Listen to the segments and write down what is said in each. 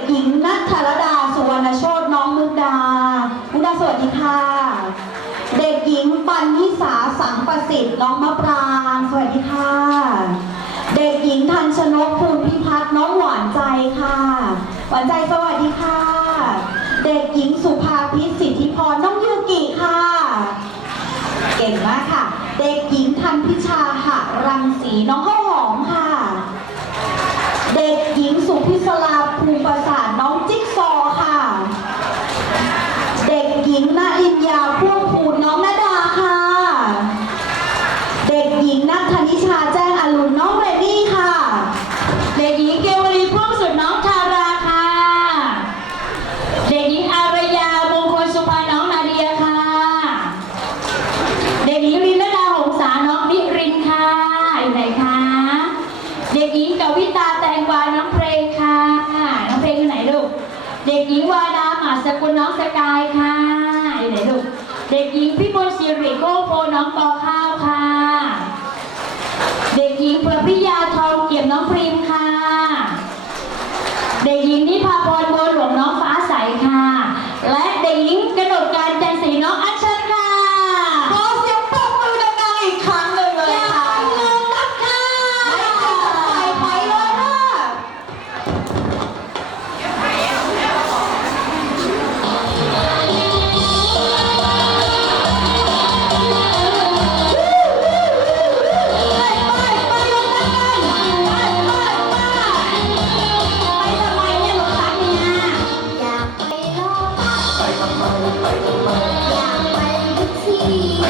็กหญิงนัทธรดาสุวรรณโชตน้องมุกดามุกดาสวัสดีค่ะ เด็กหญิงปันนิสาสังประสิทธิ์น้องมะปรางสวัสดีค่ะ เด็กหญิงทันชนกภูมิพิพัฒน์น้องหวานใจค่ะ หวานใจสวัสดีค่ะ เด็กหญิงสุภาพิสิทธิพรน้องยูกิค่ะ เก่งมากค่ะ เด็กหญิงทันพิชาหะรังสีน้องข้า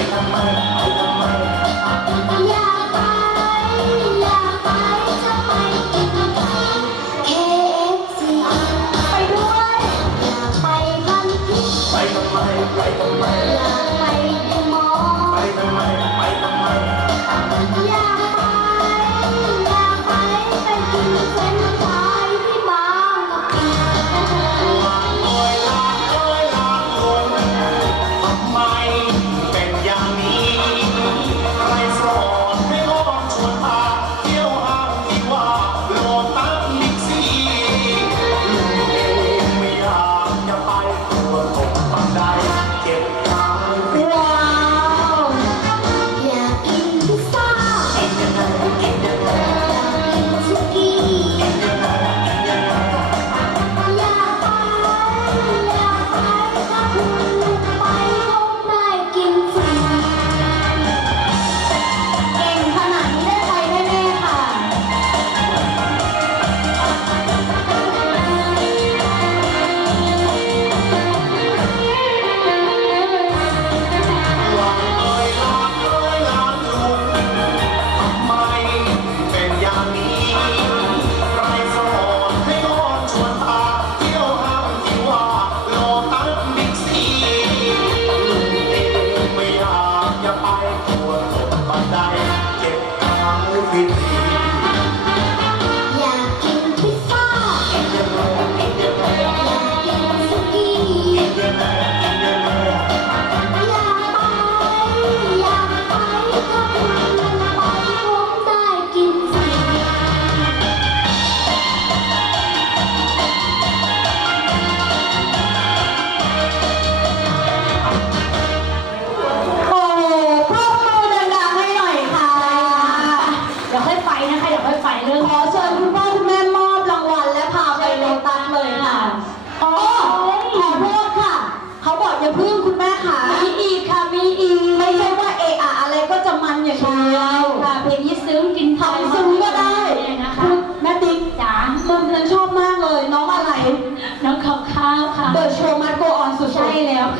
있단 말이야.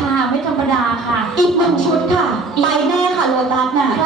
ค่ะ ไม่ธรรมดาค่ะ อีกหนึ่งชุดค่ะ ไปแน่ค่ะโลตัสน่ะ ใ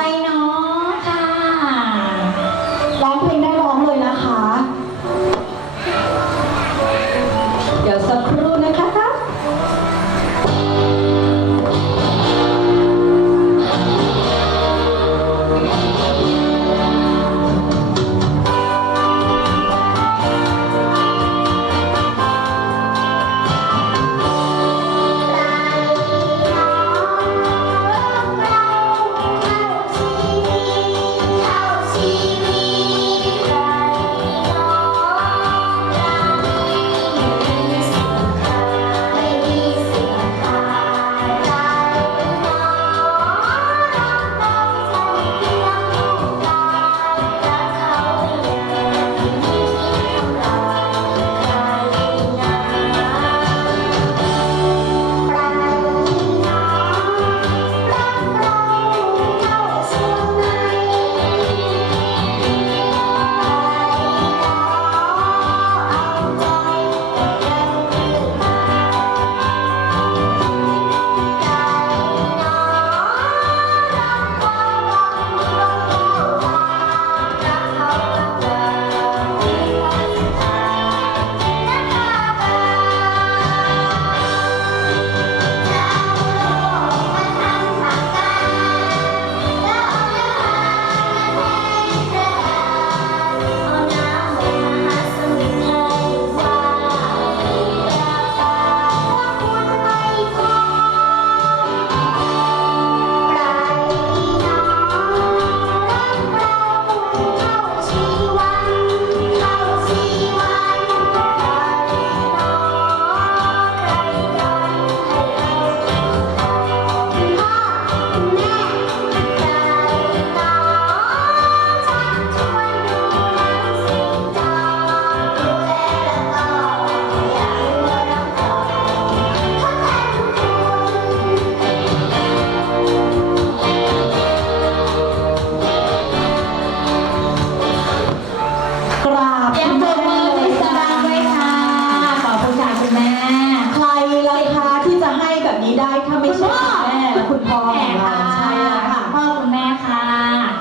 นี้ได้ถ้าไม่ใช่คุณแม่และคุณพ่อของเราใช่แล้ค่ะ พ่อคุณแม่ค่ะ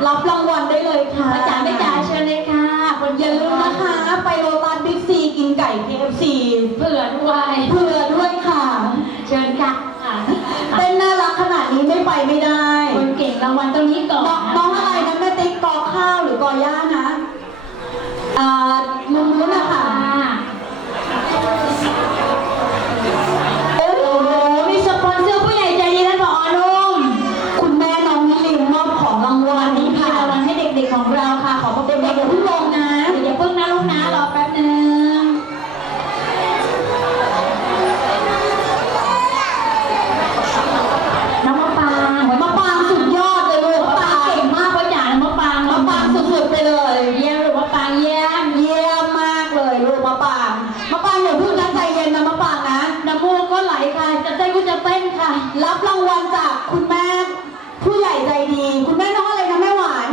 รับรางวัลได้เลยค่ะจ๋าไม่จ๋าเชิญเลยค่ะ คนอย่าลืมนะคะ ไปโรบัสบิ๊กซีกินไก่ KFC เผื่อด้วยเผื่อด้วยค่ะ เชิญค่ะเต้นน่ารักขนาดนี้ไม่ไปไม่ได้ คนเก่งรางวัลตรงนี้ก่อนนะ รับรางวัลจากคุณแม่ผู้ใหญ่ใจดี คุณแม่น้องอะไรนะแม่หวาน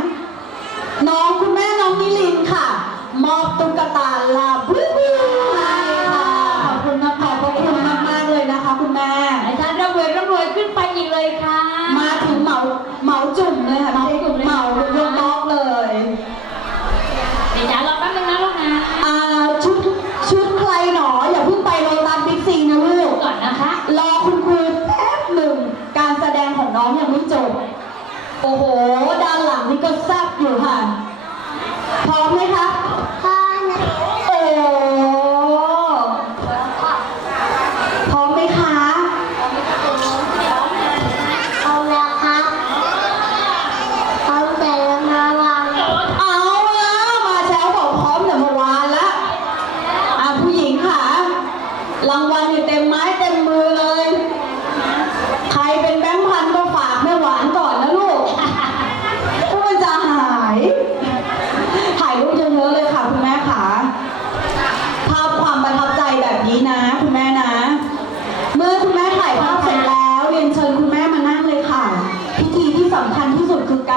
น้องคุณแม่น้องนิลินค่ะ มอบตุ๊กตาลาบ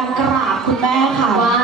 การกราบคุณแม่ค่ะว่า